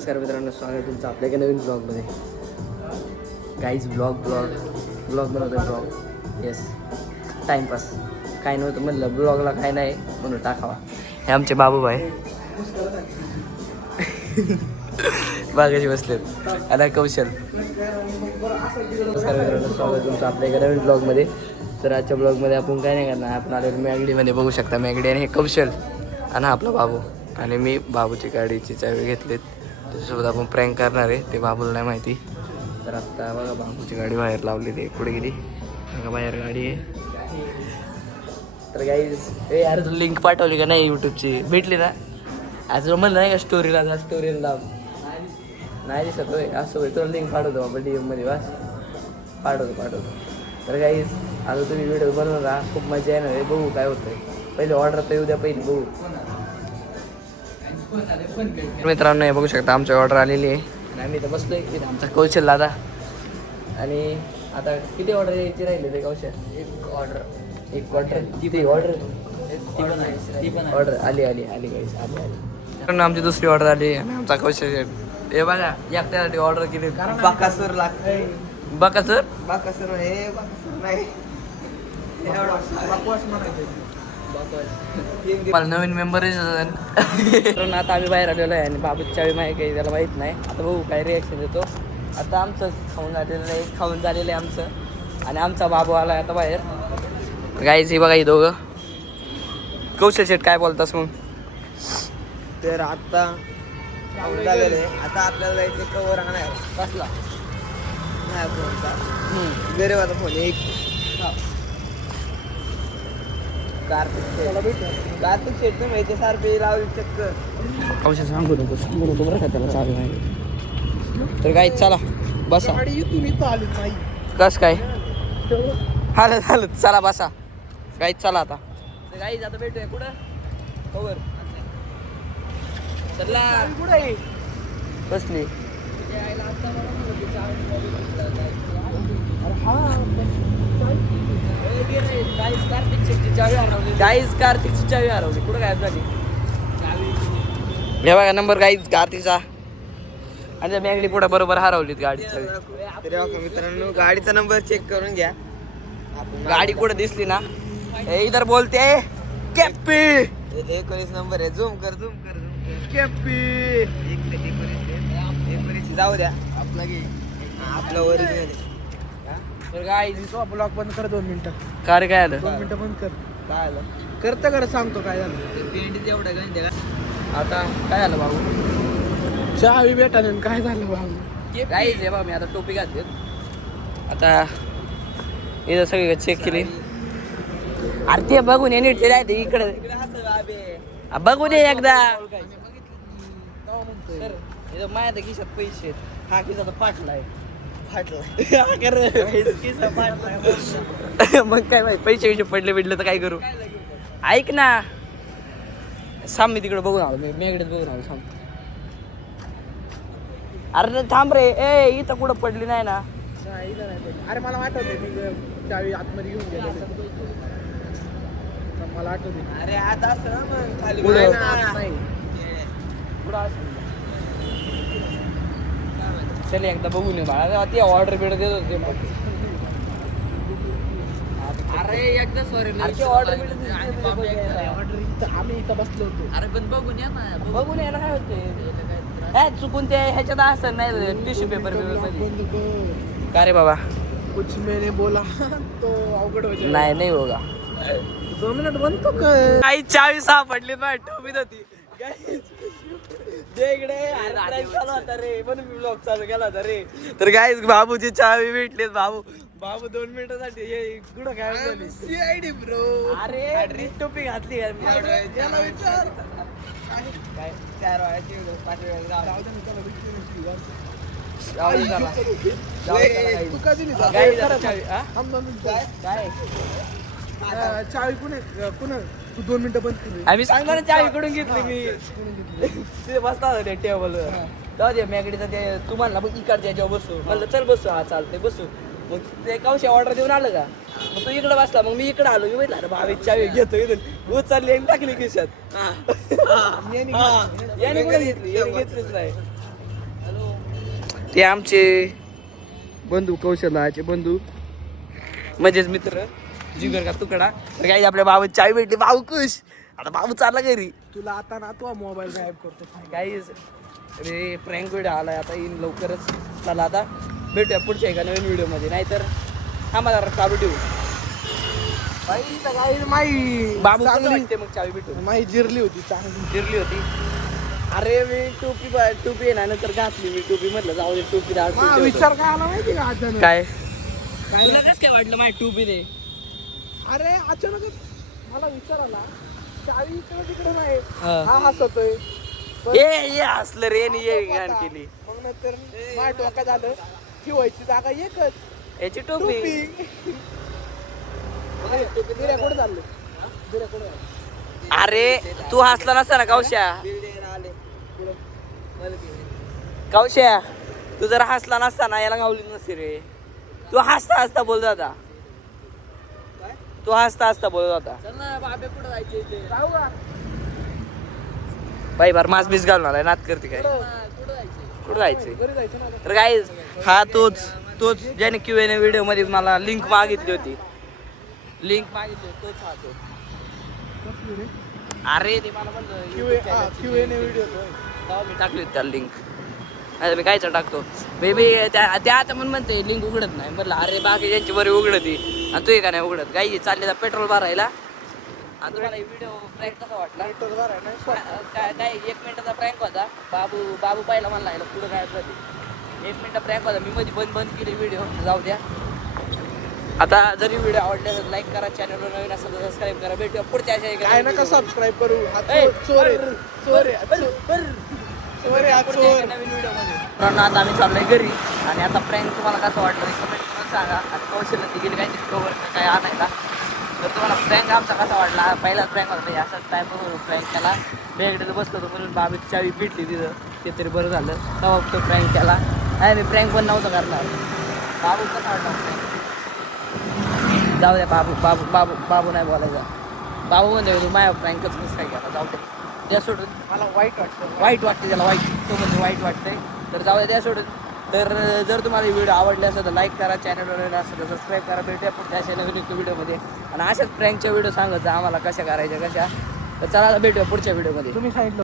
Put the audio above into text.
नमस्कार मित्रांनो स्वागत आहे तुमचं आपल्या एका नवीन ब्लॉगमध्ये गाईज ब्लॉग ब्लॉग ब्लॉग बनवतो ब्लॉग येस टाईमपास काय नव्हतं म्हणलं ब्लॉगला काय नाही म्हणून टाकावा. हे आमचे बाबूभाई बागाशी बसलेत. आता कौशल. नमस्कार मित्रांनो स्वागत आहे तुमचं आपल्या एका नवीन ब्लॉगमध्ये तर आजच्या ब्लॉगमध्ये आपण काय नाही करणार आपण आलेलो मॅगडीमध्ये. बघू शकता मॅगडी आणि हे कौशल आणि आपला बाबू आणि मी बाबूची गाडीची चावी घेतलीत. त्याच्यासोबत आपण प्रँक करणार आहे. ते बाबूला नाही माहिती. तर आत्ता बघा बाबूची गाडी बाहेर लावली ते पुढे गेली. बघा बाहेर गाडी आहे. तर काही ए अरे तू लिंक पाठवली का नाही यूट्यूबची भेटली ना? आज म्हणलं नाही का स्टोरीला जा स्टोरीला लाव. नाही दिसत होय. असं होय. तुला लिंक पाठवतो बाबा डी एममध्ये वाच पाठवतो पाठवतो. तर काही आता तुम्ही व्हिडिओ बनवून राहा खूप मजा येणार आहे. बघू काय होतं पहिले ऑर्डर तर येऊ द्या पहिले बघू. मित्रांनो हे बघू शकता आमची ऑर्डर आलेली आहे. आणि आम्ही इथं बसलोय. इथं आमचा कौशल दादा. आणि आता किती ऑर्डर यायची राहिली ते कौशल? एक ऑर्डर एक ऑर्डर किती ऑर्डर ऑर्डर आली आली आली गाईस आली आली. मित्रांनो, आमची दुसरी ऑर्डर आली आणि आमचा कौशल हे बघा एकट्यासाठी ऑर्डर केली. बाकासूर लागतंय. बघा सर बाकासूर हे बाकासूर नाही मला नवीन मेंबर कारण आता आम्ही बाहेर आलेलो आहे आणि बाबूची चावी माहिती काही त्याला माहीत नाही. आता बघू काय रिॲक्शन देतो. आता आमचं खाऊन झालेलं आहे खाऊन झालेलं आहे आमचं. आणि आमचा बाबू आला आता बाहेर. गाईच ही बघा ही दोघं. कौशल शेट काय बोलतास मग? तर आता खाऊन झालेलं आहे. आता आपल्याला जायचं कवर आणाय कसला? नाही गरीबाचा फोन एक कार्तिक शेट. कार्तिक शेट तुम्ही याचे सारखे लावली चक्कर कौशल सांगू नको सांगू नको बरं का त्याला चालू आहे. तर गाईच चला बसा. तुम्ही नाही. कस काय? हालत हालत चला बसा. गाईच चला आता. गाईच आता भेटूया कुठं? कवर चला. कुठे बसली. गाईज कार्तिकची चावी हरवली. कुठं गायब झाली? हे बघा नंबर गाईज कार्तिकचा आणि मॅगडी पुढे बरोबर हरवलीत गाडी चावी. मित्रांनो गाडीचा नंबर चेक करून घ्या. गाडी कुठे दिसली ना? हे इधर बोलते. कॅपी एकोणीस नंबर आहे. झूम कर झूम कर कॅपी एकोणीस एकोणीस जाऊ द्या. आपला घे. आपला ओरिजिनल तर गाईज ब्लॉग बंद कर दोन मिनिटं. कार काय आलं? दोन मिनिटं बंद कर. काय आलं? करता कर सांगतो काय झालं. पेंट गण द्या आता काय झालं बाबू चहा भेटा नाही काय झालं बाबू गाईज हे बघ मी आता टोपी घातली. आता इथं सगळी चेक केली. अरे ते बघून ये नीट ते जायचं इकडे बघू दे एकदा. माझ्या तर खिशात पैसे आहेत. हा तर पाटला आहे मग काय माहिती पैसे विषय पडले बिडले तर काय करू? ऐक ना. थांब मी तिकडे बघून आलो. मी मेकडे बघून आलो थांब. अरे थांब रे. ए इथं कुठं पडली नाही ना. अरे मला आठवते मी चावी आतमध्ये घेऊन गेलो मला आठवते अरे आता असं ना मग खाली. कुठं असेल? चल एकदा बघून ये बाळा. ते ऑर्डर बिर्डर देत होते. अरे एकदा सॉरी ऑर्डर आम्ही इथं बसलो होतो. अरे पण बघून या ना बघून यायला काय होते चुकून ते ह्याच्यात असं नाही टिश्यू पेपरमध्ये. का रे बाबा? कुछ मैंने बोला तो अवघड हो. नाही नाही होगा. दोन मिनिट बंद तो कर. काही चावी सापडली ना टोपीत होती तर काय बाबूची चावी भेटली बाबू. बाबू दोन मिनिटासाठी हे कुठं काय bro. अरे टोपी घातली. काय चार हा? चावी कुणी कुणा तू दोन मिनिटं बंद केली. आम्ही सांगतो ना चावी कडून घेतली मी. तिथे बसता होता त्या टेबलवर जाऊ दे मॅगडीचा ते तुम्हाला बघ इकडच्या याच्यावर बसू. म्हणलं चल बसू हा चालते बसू. मग ते कावशी ऑर्डर देऊन आलं का? मग तू इकडे बसला मग मी इकडे आलो. मी म्हटलं अरे भावी चावी घेतो इथून. उचलली आणि टाकली खिशात. याने कुठे घेतली? याने घेतलीच नाही. ते आमचे बंधू कौशलाचे बंधू. म्हणजेच मित्र. जिगर का तुकडा? तर काही आपल्या बाबू चाय भेटली. भाऊ खुश. आता बाबू चालला घरी. तुला आता ना तू मोबाईल गायब करतो. काही रे प्रँक व्हिडिओ आलाय. आता येईन लवकरच. चला आता भेटूया पुढच्या एका नवीन व्हिडिओमध्ये नाहीतर आम्हाला चालू ठेवू. By my. बाबू चांगली मग चावी भेटू माई जिरली होती चांगली. फिरली होती? अरे मी टोपी टोपी आहे ना नंतर घातली मी. टोपी म्हटलं जाऊ दे टोपी हा, विचार काय आला माहिती का काय? काय तुला कसं काय वाटलं माझी टोपी दे? अरे अचानकच मला विचार आला चावी इकडे तिकडे नाही. हा. हसतोय. पण ये ये असलं रे आणि ये आता केली. मग नंतर माझ्या डोक्यात आलं ठेवायची जागा एकच. याची टोपी. कुठे चालले? अरे तू हसला नसता ना कौशा? बिल्डिंग आले पुढं मला घेऊन ये. कौशा तू जर हसला नसता ना याला गावली नसते रे. तू हसता हसता होता काय? तू हसता हसता बोलत होता. चल ना बाबे कुठं जायचे इथे? जाऊ का बाई बार मास बीस घालून आलाय नात करते काय? कुठं जायचे? कुठं जायचंय घरी जायचं ना आता. तर काय हा तोच तोच ज्याने क्यू एन व्हिडिओमध्ये मला लिंक मागितली होती. लिंक मागितली होती तोच हा तो? अरे ते मला म्हणलं QA YouTube हा, channel ची QA link. ने व्हिडिओ मी टाकली होती त्याला लिंक आता मी कायचं टाकतो. बेबी त्या त्या आता पण म्हणते लिंक उघडत नाही. म्हटलं अरे बाकी ज्यांची बरी उघडती. आणि तू का नाही उघडत. काही चालले पेट्रोल भरायला. आणि तुम्हाला व्हिडिओ प्रँक कसा वाटला? पेट्रोल भराय नाही काय काय एक मिनिटाचा प्रँक होता. बाबू बाबू पाहिला म्हणला याला पुढं काय एक मिनिट प्रँक होता. मी मध्ये बंद बंद केली व्हिडिओ जाऊ द्या. आता जरी व्हिडिओ आवडले तर लाईक करा चॅनलवर नवीन असेल तर सबस्क्राईब करा. भेटूया पुढच्या काय नका. सबस्क्राईब करू. हा चोर- चोर आहे. आहे, मित्रांनो आता आम्ही चाललोय घरी आणि आता प्रँक तुम्हाला कसं वाटलं कमेंट करून सांगा. आणि कौशल्य ती गेली काहीतरी कवर काय आणायला. तर तुम्हाला प्रँक आमचा कसा वाटला? पहिलाच प्रँक होता. म्हणजे टाईम टाईप प्रँक केला. बॅगडे बसलो होतो म्हणून बाबीची चावी भेटली तिथं. ते तरी बरं झालं. तेव्हा तो प्रँक केला. नाही मी प्रँक पण नव्हतं करणार. बाबू कसा वाटला जाऊ द्या बाबू बाबू बाबू बाबू नाही बोलायचा. बाबू म्हणजे तू माझ्या प्रँकच मिस काय केला? जाऊ दे. द्या सोडून. मला वाईट वाटतं. वाईट वाटते त्याला वाईट. तो म्हणजे वाईट वाटतंय. तर जाऊ द्या त्या सोडून. तर जर तुम्हाला व्हिडिओ आवडले असेल तर लाईक करा चॅनलवर असेल तर सबस्क्राईब करा. भेटूया पुढच्या अशा नवीन व्हिडिओमध्ये आणि अशाच प्रँकच्या व्हिडिओ सांगत जा आम्हाला कशा करायच्या कशा. तर चला भेटूया पुढच्या व्हिडिओमध्ये तुम्ही सांगितलं